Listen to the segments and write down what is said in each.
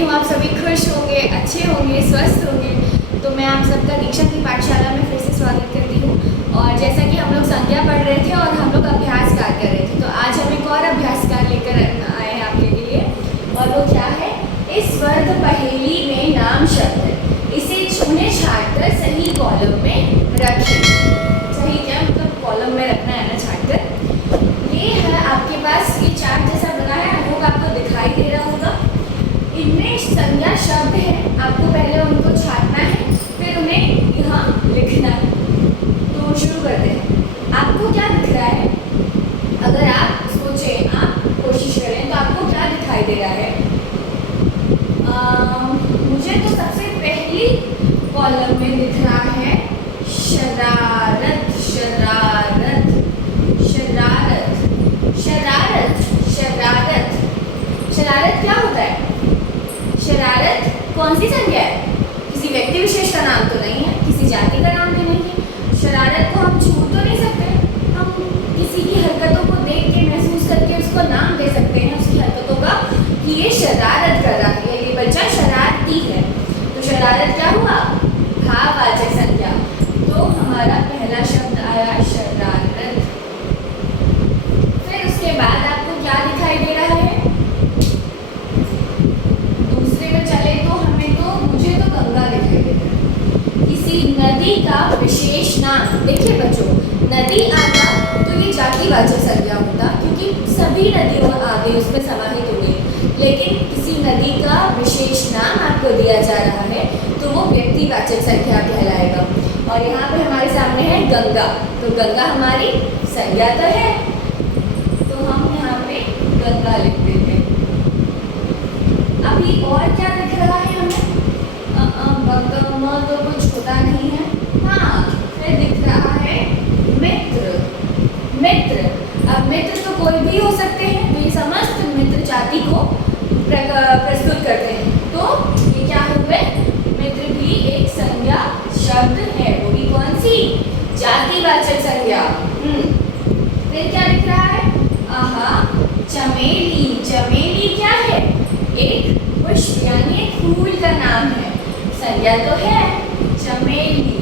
करती हूँ आप सभी खुश होंगे, अच्छे होंगे, स्वस्थ होंगे। तो मैं आप सबका दीक्षा की पाठशाला में फिर से स्वागत करती हूँ। और जैसा कि हम लोग संज्ञा पढ़ रहे थे और हम लोग अभ्यास कार्य कर रहे थे, तो आज हम एक और अभ्यास कार्य लेकर आए हैं आपके लिए। और वो क्या है? इस वर्ग पहेली में नाम शब्द है, इसे चुने छाटकर सही कॉलम में रखें। सही क्या मतलब कॉलम में रखना है ना, छाटकर। ये है आपके पास, ये चार्ट जैसा बना है, आई होप आपको दिखाई दे रहा होगा। इनमें संज्ञा शब्द है, आपको पहले उनको छाटना है, फिर उन्हें यहाँ लिखना है। तो शुरू करते हैं। आपको क्या दिख रहा है? अगर आप सोचें, आप कोशिश करें, तो आपको क्या दिखाई दे रहा है? मुझे तो सबसे पहली कॉलम में दिख रहा है शरारत, शरारत, शरारत, शरारत, शरारत। शरारत क्या होता है? शरारत कौन सी संज्ञा है? किसी व्यक्ति विशेष का नाम तो नहीं है, किसी जाति का नाम भी नहीं है। शरारत को हम छू तो नहीं सकते, हम किसी की हरकतों को देख के महसूस करके उसको नाम दे सकते हैं, उसकी हरकतों का, कि ये शरारत कर रहा है, ये बच्चा शरारती है। तो शरारत क्या हुआ? भाववाचक संज्ञा। तो हमारा पहला शब्द आया शरारत। फिर उसके बाद आपको क्या दिखाई दे रहा है? दूसरे में चले तो मुझे तो गंगा दिखाई दे रहा है। किसी नदी का विशेष नाम। देखिए बच्चों, नदी आना तो ये जातिवाचक संज्ञा होता, क्योंकि सभी नदियों आगे उसमें समाहित हो गई। लेकिन किसी नदी का विशेष नाम आपको दिया जा रहा है, तो वो व्यक्तिवाचक संज्ञा कहलाएगा। और यहाँ पे हमारे सामने है गंगा, तो गंगा हमारी संज्ञा तो है, तो हम यहाँ पे गंगा लिख देते हैं। अभी और क्या दिख रहा है हमें? तो कुछ होता नहीं है। हाँ, फिर दिख रहा है मित्र। मित्र, अब मित्र तो कोई भी हो सकते हैं, तो ये समस्त मित्र जाति को प्रस्तुत करते हैं। तो ये क्या हुए? मित्र भी एक संज्ञा शब्द है, वो भी कौन सी? जातिवाचक संज्ञा। फिर क्या दिख रहा है? चमेली। चमेली क्या है? एक पुष्प यानी एक फूल का नाम है, संज्ञा तो है चमेली।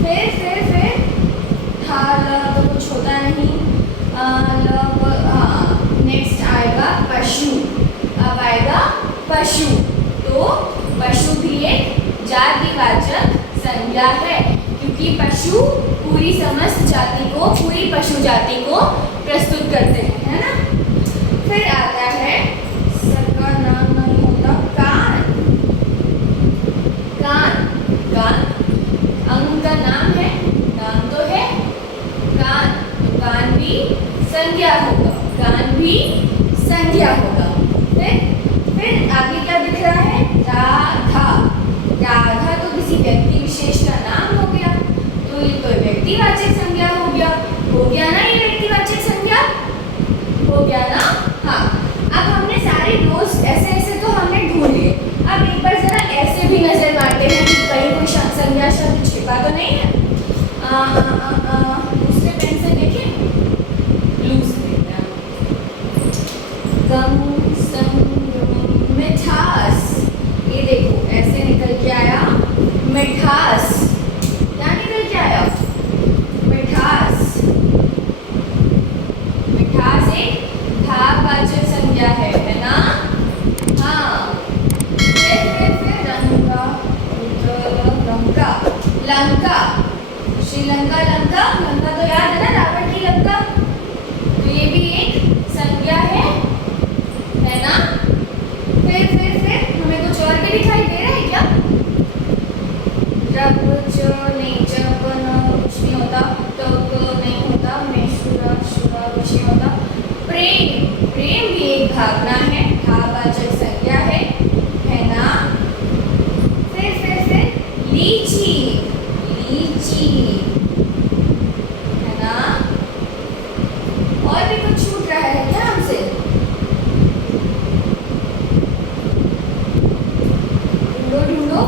फिर तो कुछ होता नहीं। नेक्स्ट आएगा पशु। अब आएगा पशु, तो पशु भी एक जातिवाचक संज्ञा है, क्योंकि पशु पूरी समस्त जाति को, पूरी पशु जाति को प्रस्तुत करते हैं, है ना। फिर आता है, सबका नाम नहीं होता, कान। कान, कान अंग का नाम है, नाम तो है कान, तो कान भी संज्ञा होगा, कान भी संज्ञा होगा। फिर आगे क्या दिख रहा है? राधा। राधा तो किसी व्यक्ति विशेष का नाम हो गया, तो ये तो व्यक्तिवाचक संज्ञा हो गया। हो गया ना ये व्यक्तिवाचक संज्ञा? हो गया ना? हाँ। अब हमने सारे दोस्त ऐसे तो हमने ढूंढ लिए। अब एक बार जरा ऐसे भी नजर मारते हैं कि कहीं कोई संज्ञा शब्द छिपा तो नहीं है। दूसरे पेन से देखें, ब्लू से देखना। मिठास, ये देखो ऐसे निकल के आया मिठास। क्या निकल के आया? मिठास। मिठास एक भाववाचक संज्ञा है ना? हाँ। फिर लंका। लंका, श्रीलंका, लंका। लंका तो याद है ना, रावण की लंका, तो ये भी एक संज्ञा है ना। फिर हमें कुछ और भी दिखाई दे रहा है क्या? जब नहीं, जब कुछ नहीं होता, तो नहीं होता, मेषुरा शुरा कुछ नहीं होता। प्रेम, प्रेम भी एक भावना है, भाववाचक संज्ञा है ना। फिर लीची। लीची है ना। और भी कुछ छूट रहा है क्या हमसे? ढूंढो।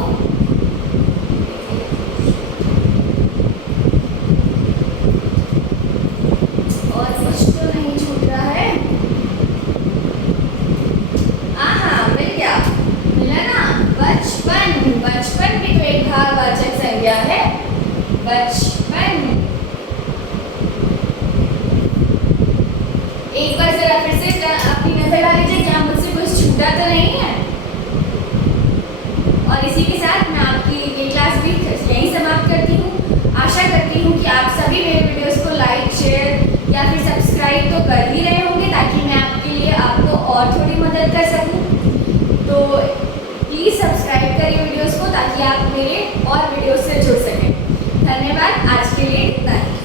और कुछ तो नहीं छूट रहा है। बचपन। एक बार जरा फिर से अपनी नजर डाल लीजिए, क्या मुझसे कुछ छूटा तो नहीं है। और इसी के साथ मैं आपकी ये क्लास भी यहीं समाप्त करती हूँ। आशा करती हूँ कि आप सभी मेरे वीडियोस को लाइक, शेयर या फिर सब्सक्राइब तो कर ही रहे होंगे, ताकि मैं आपके लिए आपको और थोड़ी मदद कर सकूँ। तो प्लीज़ सब्सक्राइब करिए वीडियोस को, ताकि आप मेरे और वीडियोस से जुड़ सकें। धन्यवाद, आज के लिए इतना ही।